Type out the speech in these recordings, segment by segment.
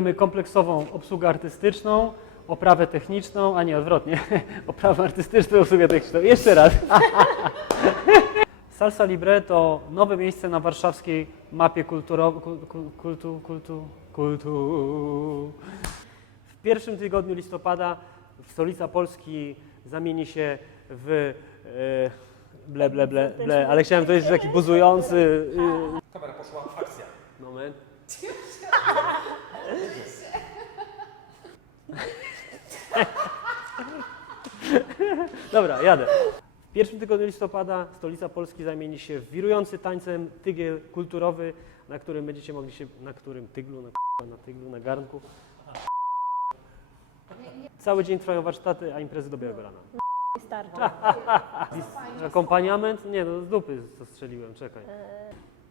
Oferujemy kompleksową obsługę artystyczną, oprawę techniczną, a nie odwrotnie, oprawę artystyczną, obsługę techniczną. Jeszcze raz. Salsa Libre to nowe miejsce na warszawskiej mapie kulturowej, kultu, kultu, kultu, kultu. W pierwszym tygodniu listopada stolica Polski zamieni się w e, ble, ble, ble, ble, ale chciałem powiedzieć, że taki buzujący y, Kamera poszła, akcja. moment. Dobra, jadę. W pierwszym tygodniu listopada stolica Polski zamieni się w wirujący tańcem tygiel kulturowy, na którym będziecie mogli się, na którym tyglu, na, k***a, na tyglu, na garnku. Cały dzień trwają warsztaty, a imprezy do białego rana. Dis- Akompaniament? Nie, no z dupy zastrzeliłem, czekaj.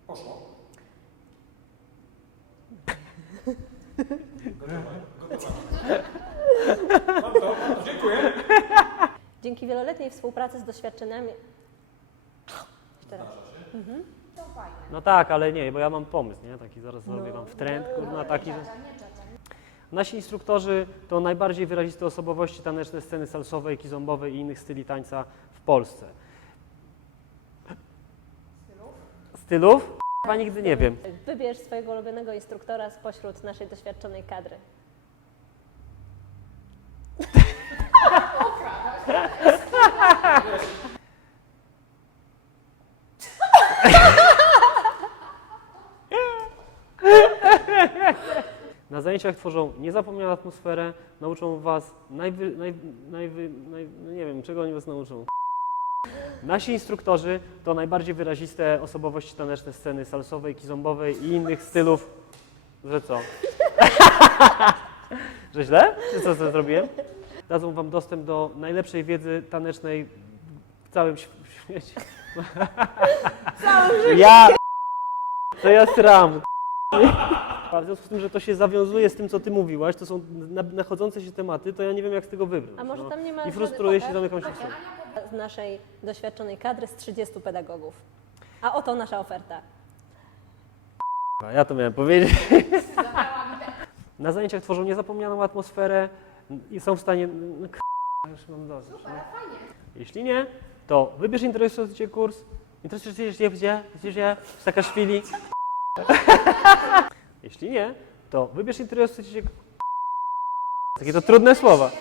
Poszło. Mam to, mam to, dziękuję. Dzięki wieloletniej współpracy z doświadczeniami. Jeszcze raz. No tak, ale nie, bo ja mam pomysł, nie? Taki zaraz zrobię wam w trend, kurna, taki. że- Nasi instruktorzy to najbardziej wyraziste osobowości taneczne sceny salsowej, kizombowej i innych styli tańca w Polsce. Stylów? Chyba nigdy nie wiem. Wybierz swojego ulubionego instruktora spośród naszej doświadczonej kadry. Na zajęciach tworzą niezapomnianą atmosferę, nauczą was najwy, naj, najwy, naj, no nie wiem, czego oni was nauczą. Nasi instruktorzy to najbardziej wyraziste osobowości taneczne sceny salsowej, kizombowej i innych stylów. Że co? Że źle? Czy co, co zrobiłem? Dadzą wam dostęp do najlepszej wiedzy tanecznej w całym św- świecie. Ja to ja sram. A w związku z tym, że to się zawiązuje z tym, co ty mówiłaś, to są na- nachodzące się tematy, to ja nie wiem, jak z tego wybrnąć. A może no. tam nie ma I żadnych frustruję się, ofert? zamykam się w sobie. Z naszej doświadczonej kadry z 30 pedagogów. A oto nasza oferta. A Ja to miałem powiedzieć. Na zajęciach tworzą niezapomnianą atmosferę i są w stanie... No, k***a, już mam dosyć. no. Jeśli nie, to wybierz interesujący Cię kurs. Interesuje Cię gdzie? Gdzie? Saakaszwili. Jeśli nie, to wybierz interesujący Cię... Takie to trudne słowa.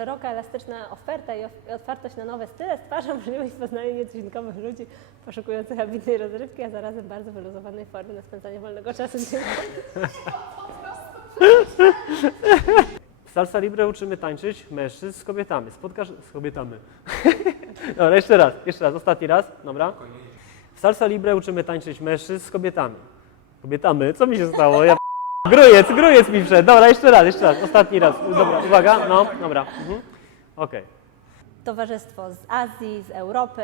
Szeroka, elastyczna oferta i otwartość na nowe style stwarza możliwość poznania nietuzinkowych ludzi poszukujących ambitnej rozrywki, a zarazem bardzo wyluzowanej formy na spędzanie wolnego czasu. W Salsa Libre uczymy tańczyć mężczyzn z kobietami. Spotkasz z kobietami. Dobra, jeszcze raz, jeszcze raz, ostatni raz, dobra? W Salsa Libre uczymy tańczyć mężczyzn z kobietami. Kobietami? Co mi się stało? Ja Grujec, grujec mi wszedł. Dobra, jeszcze raz, jeszcze raz, ostatni raz. Dobra, uwaga, no, dobra. Mhm. Okej. Towarzystwo z Azji, z Europy,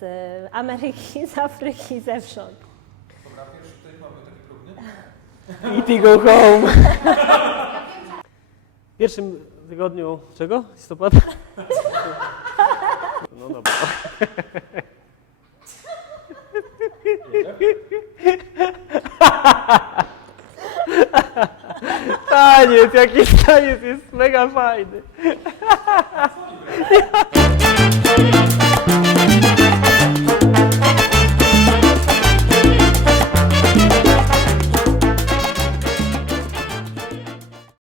z Ameryki, z Afryki, zewsząd. Dobra, pierwszy tutaj mamy taki próbny. Eat go home. W pierwszym tygodniu czego? Listopada? No dobra taniec, jaki taniec jest mega fajny.